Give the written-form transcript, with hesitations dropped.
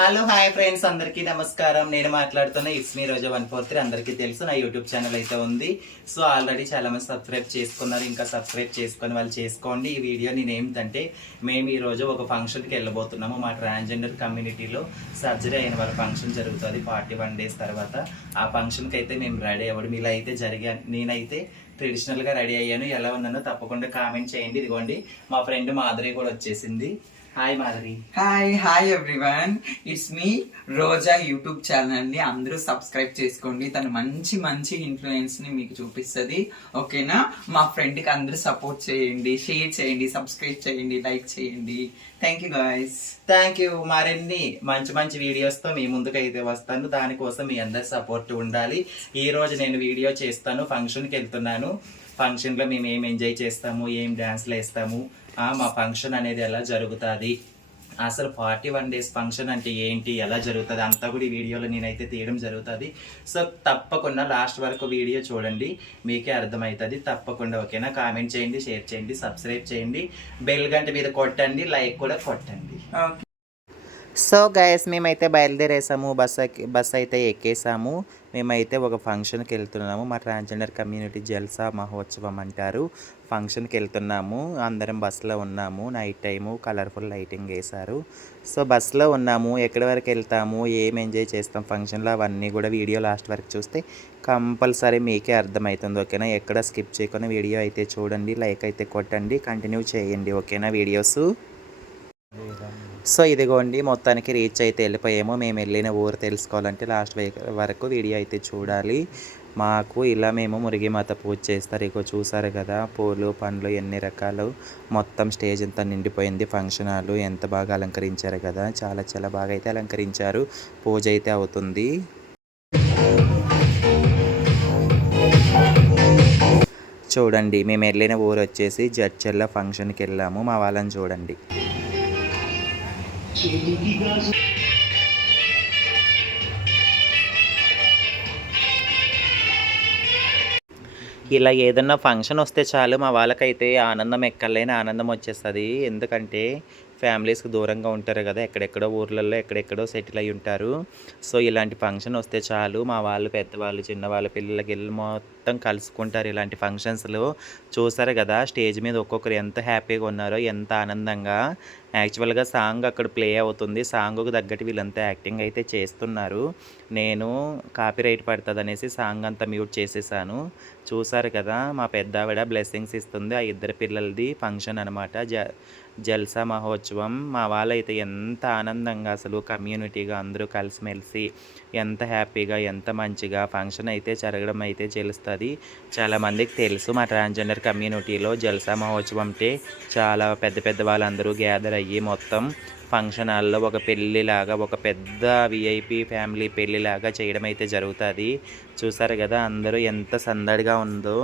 Hello hi friends, అందరికీ నమస్కారం. నేను మాట్లాడుతున్న ఇట్స్ మీ రోజా 143. అందరికీ తెలుసు నా యూట్యూబ్ ఛానల్ అయితే ఉంది. సో ఆల్రెడీ చాలా మంది సబ్స్క్రైబ్ చేసుకున్నారు. ఇంకా సబ్స్క్రైబ్ చేసుకొని వాళ్ళు చేసుకోండి. ఈ వీడియో నేను ఏమిటంటే, మేము ఈ రోజు ఒక ఫంక్షన్కి వెళ్ళబోతున్నాము. మా ట్రాన్స్జెండర్ కమ్యూనిటీలో సర్జరీ అయిన వాళ్ళ ఫంక్షన్ జరుగుతుంది 41 days తర్వాత. ఆ ఫంక్షన్కి అయితే మేము రెడీ అవ్వడం ఇలా అయితే నేనైతే ట్రెడిషనల్గా రెడీ అయ్యాను. ఎలా ఉన్నానో తప్పకుండా కామెంట్ చేయండి. ఇదిగోండి మా ఫ్రెండ్ మాధురి కూడా వచ్చేసింది. Hi Madhuri. Hi everyone, it's me Roja YouTube channel అండి. అందరూ సబ్స్క్రైబ్ చేసుకోండి. తను మంచి మంచి ఇన్ఫ్లుయెన్స్ ని మీకు చూపిస్తుంది. ఓకేనా? మా ఫ్రెండ్ కి అందరూ సపోర్ట్ చేయండి, షేర్ చేయండి, సబ్స్క్రైబ్ చేయండి, లైక్ చేయండి. Thank you guys. Thank you. మరిన్ని మంచి మంచి వీడియోస్ తో మీ ముందుకు అయితే వస్తాను. దానికోసం మీ అందరి సపోర్ట్ ఉండాలి. ఈ రోజు నేను వీడియో చేస్తాను. ఫంక్షన్కి వెళ్తున్నాను. ఫంక్షన్లో మేము ఏం ఎంజాయ్ చేస్తాము, ఏం డ్యాన్స్లు వేస్తాము, మా ఫంక్షన్ అనేది ఎలా జరుగుతుంది, అసలు 41 days ఫంక్షన్ అంటే ఏంటి, ఎలా జరుగుతుంది అంతా కూడా ఈ వీడియోలో నేనైతే తీయడం జరుగుతుంది. సో తప్పకుండా లాస్ట్ వరకు వీడియో చూడండి, మీకే అర్థమవుతుంది. తప్పకుండా ఓకేనా? కామెంట్ చేయండి, షేర్ చేయండి, సబ్స్క్రైబ్ చేయండి, బెల్ గంట మీద కొట్టండి, లైక్ కూడా కొట్టండి. సో గైస్, మేమైతే బయలుదేరేసాము. బస్ అయితే ఎక్కేసాము. మేమైతే ఒక ఫంక్షన్కి వెళ్తున్నాము. మా ట్రాన్స్జెండర్ కమ్యూనిటీ జల్సా మహోత్సవం అంటారు. ఫంక్షన్కి వెళ్తున్నాము. అందరం బస్సులో ఉన్నాము. నైట్ టైము కలర్ఫుల్ లైటింగ్ వేశారు. సో బస్సులో ఉన్నాము. ఎక్కడి వరకు వెళ్తాము, ఏం ఎంజాయ్ చేస్తాం ఫంక్షన్లో, అవన్నీ కూడా వీడియో లాస్ట్ వరకు చూస్తే కంపల్సరీ మీకే అర్థమవుతుంది. ఓకేనా? ఎక్కడ స్కిప్ చేయకుండా వీడియో అయితే చూడండి, లైక్ అయితే కొట్టండి, కంటిన్యూ చేయండి. ఓకేనా వీడియోస్? సో ఇదిగోండి, మొత్తానికి రీచ్ అయితే వెళ్ళిపోయాము. మేము వెళ్ళిన ఊరు తెలుసుకోవాలంటే లాస్ట్ వరకు వీడియో అయితే చూడాలి. మాకు ఇలా మేము మురిగిమాత పూజ చేస్తారు. ఇగో చూసారు కదా, పూలు పండ్లు ఎన్ని రకాలు, మొత్తం స్టేజ్ అంతా నిండిపోయింది. ఫంక్షన్ హాల్ ఎంత బాగా అలంకరించారు కదా, చాలా చాలా బాగా అయితే అలంకరించారు. పూజ అయితే అవుతుంది. చూడండి, మేము వెళ్ళిన ఊరు వచ్చేసి జడ్చర్ల ఫంక్షన్కి వెళ్ళాము. మా వాళ్ళని చూడండి. ఇలా ఏదన్నా ఫంక్షన్ వస్తే చాలు మా వాళ్ళకైతే ఆనందం ఎక్కలేని ఆనందం వచ్చేస్తుంది. ఎందుకంటే ఫ్యామిలీస్కి దూరంగా ఉంటారు కదా, ఎక్కడెక్కడో ఊర్లలో ఎక్కడెక్కడో సెటిల్ అయి ఉంటారు. సో ఇలాంటి ఫంక్షన్ వస్తే చాలు మా వాళ్ళు, పెద్దవాళ్ళు, చిన్నవాళ్ళు, పిల్లలకి వెళ్ళి మొత్తం కలుసుకుంటారు. ఇలాంటి ఫంక్షన్స్లో చూసారు కదా, స్టేజ్ మీద ఒక్కొక్కరు ఎంత హ్యాపీగా ఉన్నారో, ఎంత ఆనందంగా. యాక్చువల్గా సాంగ్ అక్కడ ప్లే అవుతుంది. సాంగ్కు తగ్గట్టు వీళ్ళంతా యాక్టింగ్ అయితే చేస్తున్నారు. నేను కాపీరైట్ పడుతుంది అనేసి సాంగ్ అంతా మ్యూట్ చేసేసాను. చూసారు కదా, మా పెద్ద ఆవిడ బ్లెస్సింగ్స్ ఇస్తుంది. ఆ ఇద్దరు పిల్లలది ఫంక్షన్ అనమాట, జల్సా మహోత్సవం. మా వాళ్ళైతే ఎంత ఆనందంగా, అసలు కమ్యూనిటీగా అందరూ కలిసిమెలిసి ఎంత హ్యాపీగా, ఎంత మంచిగా ఫంక్షన్ అయితే జరగడం అయితే తెలుస్తుంది. చాలామందికి తెలుసు మా ట్రాన్స్జెండర్ కమ్యూనిటీలో జల్సా మహోత్సవం అంటే చాలా పెద్ద పెద్ద వాళ్ళందరూ గ్యాదర్ అయ్యి మొత్తం ఫంక్షన్ హాల్లో ఒక పెళ్ళిలాగా, ఒక పెద్ద విఐపి ఫ్యామిలీ పెళ్ళిలాగా చేయడం అయితే జరుగుతుంది. చూసారు కదా అందరూ ఎంత సందడిగా ఉందో.